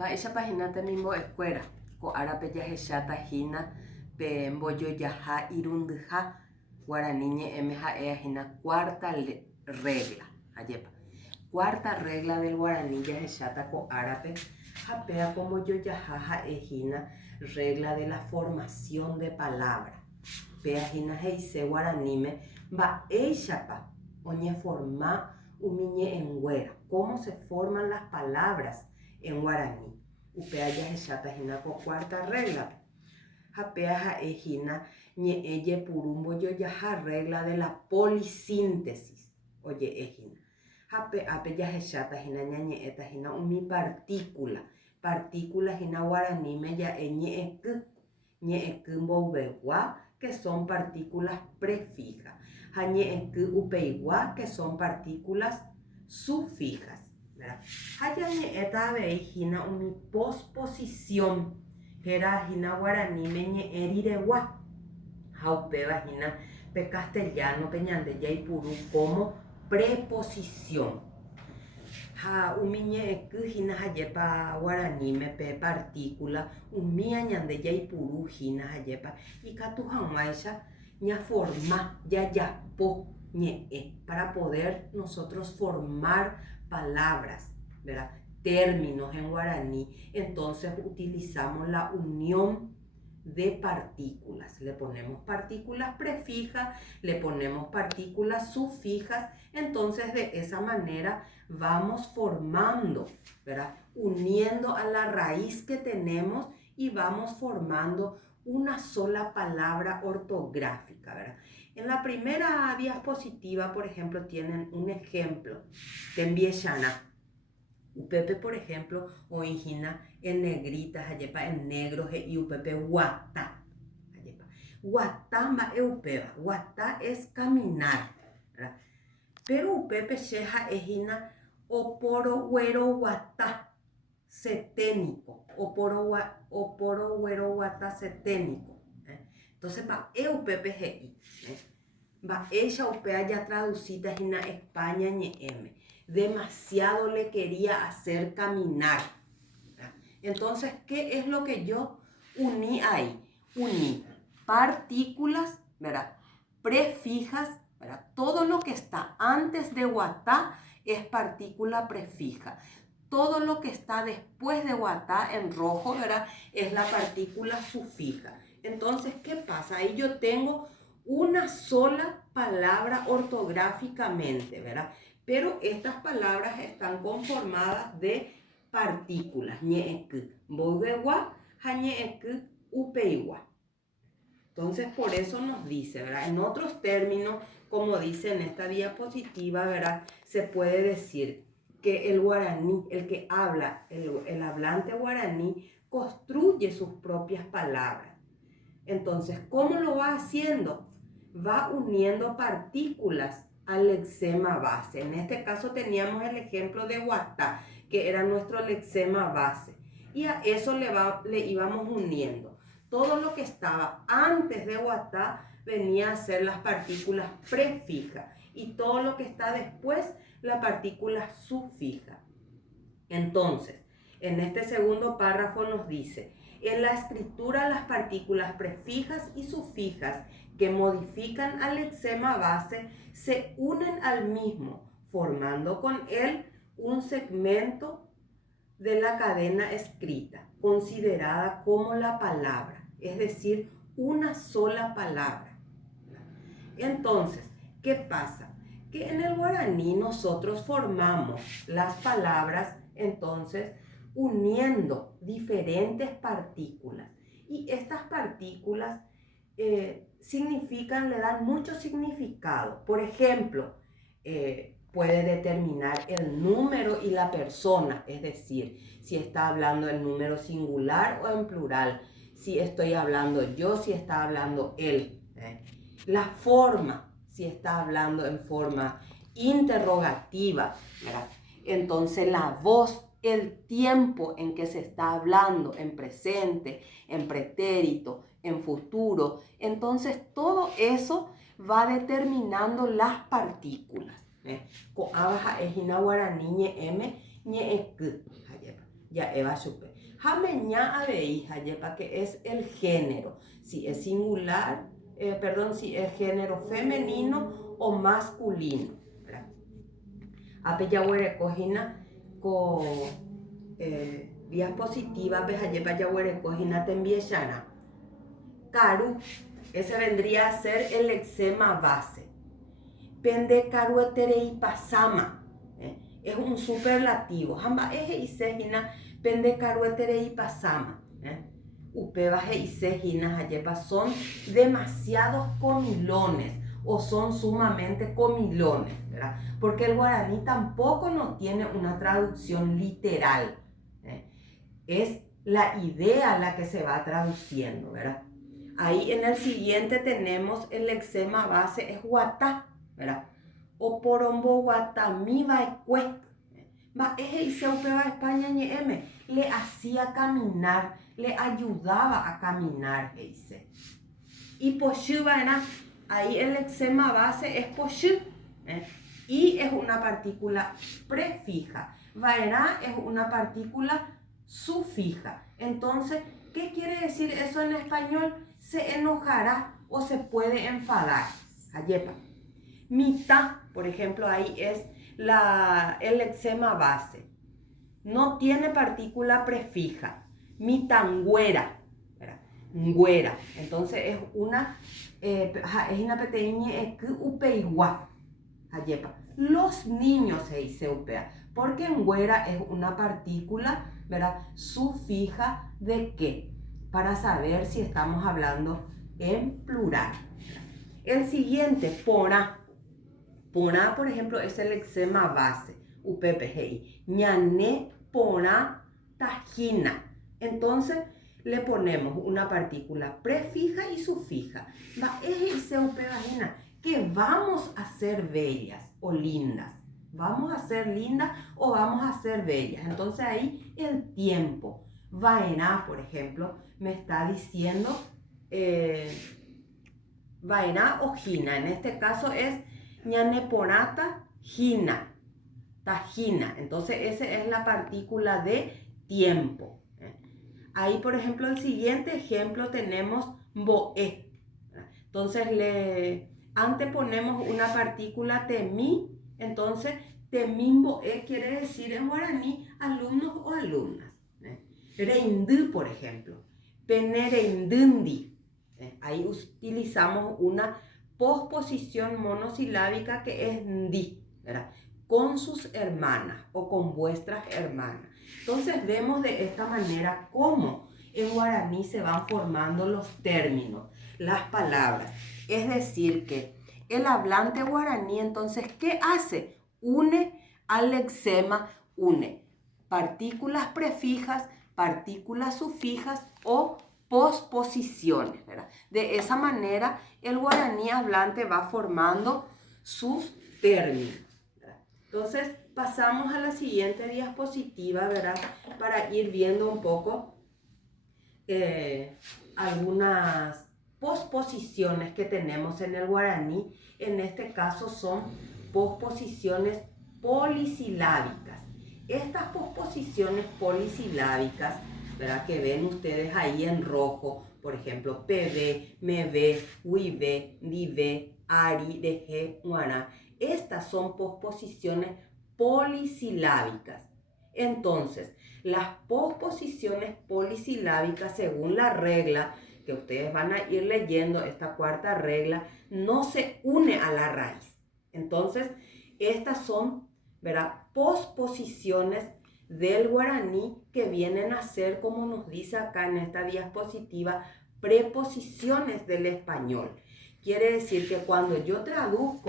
Mba'éichapa página temimbo escuela ko'árape jahecháta hína pe mbojojaha irundyha Guarani ñe'ẽme ha'e'ahína cuarta regla ajépa. Cuarta regla del Guarani jahecháta ko'árape ha péako ombojojaha ha'ehína regla de la formación de palabra. Péahína he'ise Guaraníme mba'éichapa oñeforma umi ñe'ẽnguéra, cómo se forman las palabras en Guaraní. Upéa jahecháta ko cuarta regla. Hapea ha'ehína ñe'ẽ jepuru mbojojaha regla de la polisíntesis. Oje'ehína. Hape'ápe jahecháta ñañe'ẽtahína umi partícula. Partícula hína Guaraníme ja'e ñe'ẽky mboyvegua, que son partículas prefijas. Ha ñe'ẽky upeigua, que son partículas sufijas. Ha ñe'ẽta avei hína umi posposición, héra hína Guaraníme ñe'ẽ riregua. Ha upéva hína pe castellano pe ñande jaipuru como preposición. Ha umi ñe'ẽky hína hajépa Guaraníme pe partícula umíva ñande jaipuru hína hajépa ikatu hag̃uáicha ñaforma jajapo ñe'ẽ para poder nosotros formar palabras, ¿verdad? Términos en guaraní. Entonces utilizamos la unión de partículas. Le ponemos partículas prefijas, le ponemos partículas sufijas. Entonces de esa manera vamos formando, ¿verdad? Uniendo a la raíz que tenemos y vamos formando una sola palabra ortográfica, ¿verdad? En la primera diapositiva, por ejemplo, tienen un ejemplo de Mbieshana. Upepe, por ejemplo, o hína en negritas, ayepa en negro, y upepe guatá. Guatá mba'e upéva. Guatá es caminar, ¿verdad? Pero upepe cheja ejina oporo güero guatá ceténico. Oporo güero guatá ceténico. Entonces, mba'e upepe he'i. Mba'éicha upea ya traducida hína España ñe'ẽme. Demasiado le quería hacer caminar. Entonces, ¿qué es lo que yo uní ahí? Uní partículas, ¿verdad? Prefijas, ¿verdad? Todo lo que está antes de guatá es partícula prefija. Todo lo que está después de guatá en rojo, ¿verdad? Es la partícula sufija. Entonces, ¿qué pasa? Ahí yo tengo una sola palabra ortográficamente, ¿verdad? Pero estas palabras están conformadas de partículas. Ñe'ẽky mboyvegua, ha ñe'ẽky upeigua. Entonces, por eso nos dice, ¿verdad? En otros términos, como dice en esta diapositiva, ¿verdad? Se puede decir que el guaraní, el que habla, el hablante guaraní, construye sus propias palabras. Entonces, ¿cómo lo va haciendo? Va uniendo partículas al lexema base. En este caso teníamos el ejemplo de guatá, que era nuestro lexema base. Y a eso le íbamos uniendo. Todo lo que estaba antes de guatá venía a ser las partículas prefijas. Y todo lo que está después, la partícula sufija. Entonces, en este segundo párrafo nos dice: en la escritura las partículas prefijas y sufijas que modifican al lexema base se unen al mismo, formando con él un segmento de la cadena escrita, considerada como la palabra, es decir, una sola palabra. Entonces, ¿qué pasa? Que en el guaraní nosotros formamos las palabras, entonces, uniendo diferentes partículas. Y estas partículas le dan mucho significado. Por ejemplo, puede determinar el número y la persona, es decir, si está hablando en número singular o en plural, si estoy hablando yo, si está hablando él. La forma, si está hablando en forma interrogativa, ¿verdad? Entonces la voz, el tiempo en que se está hablando, en presente, en pretérito, en futuro. Entonces todo eso va determinando las partículas. Ko'áva ha'ehína Guarani ñe'ẽme ñe'ẽky. Ya eva chupe. Jameña aveija, yepa, que es el género, si es singular, si es género femenino o masculino. Apeyahuere cojina con diapositiva, pejayepa yahuere cojina tembiechana. Caru, ese vendría a ser el eczema base. Pende caru eterei pasama. Es un superlativo. Jamba eje y sejina pende caru eterei pasama. Upebaje y sejina hayepa son demasiados comilones o son sumamente comilones, ¿verdad? Porque el guaraní tampoco no tiene una traducción literal. Es la idea la que se va traduciendo, ¿verdad? Ahí en el siguiente tenemos el eczema base, es guatá, ¿verdad? O porombo guatamí va ecue. Va eje y se upeba España ñeme. Le hacía caminar, le ayudaba a caminar, dice. Y poshu va, ahí el eczema base es poshu. Y es una partícula prefija. Vaera es una partícula sufija. Entonces, ¿qué quiere decir eso en español? Se enojará o se puede enfadar. Ayepa. Mitad, por ejemplo, ahí es el eczema base. No tiene partícula prefija. Mitangüera. Ngüera. Entonces es una peteña que upeigua. Ayepa. Los niños se dice upea. Porque ngüera es una partícula, ¿verdad?, sufija de qué, para saber si estamos hablando en plural. El siguiente, pona. Pona, por ejemplo, es el eczema base. UPPGI. Ñané pona tajina. Entonces le ponemos una partícula prefija y sufija. Va eje y se upevagina. Que vamos a ser bellas o lindas. ¿Vamos a ser lindas o vamos a ser bellas? Entonces ahí el tiempo. Vaina, por ejemplo, me está diciendo vaina o jina. En este caso es ñaneponata jina. Tajina. Entonces esa es la partícula de tiempo. Ahí, por ejemplo, el siguiente ejemplo tenemos boe. Entonces le anteponemos una partícula temí. Entonces, temimbo quiere decir en guaraní alumnos o alumnas. Reindú, por ejemplo. Penerendundi. Ahí utilizamos una posposición monosilábica que es ndi, ¿verdad?, con sus hermanas o con vuestras hermanas. Entonces vemos de esta manera cómo en guaraní se van formando los términos, las palabras. Es decir que el hablante guaraní, entonces, ¿qué hace? Une al lexema, une partículas prefijas, partículas sufijas o posposiciones, ¿verdad? De esa manera, el guaraní hablante va formando sus términos, ¿verdad? Entonces, pasamos a la siguiente diapositiva, ¿verdad?, para ir viendo un poco algunas posposiciones que tenemos en el guaraní. En este caso son posposiciones polisilábicas. Estas posposiciones polisilábicas, ¿verdad?, que ven ustedes ahí en rojo, por ejemplo, pv, mv, huive, dive, ari, deje, guana. Estas son posposiciones polisilábicas. Entonces, las posposiciones polisilábicas, según la regla que ustedes van a ir leyendo, esta cuarta regla, no se une a la raíz. Entonces, estas son, ¿verdad?, posposiciones del guaraní que vienen a ser, como nos dice acá en esta diapositiva, preposiciones del español. Quiere decir que cuando yo traduzco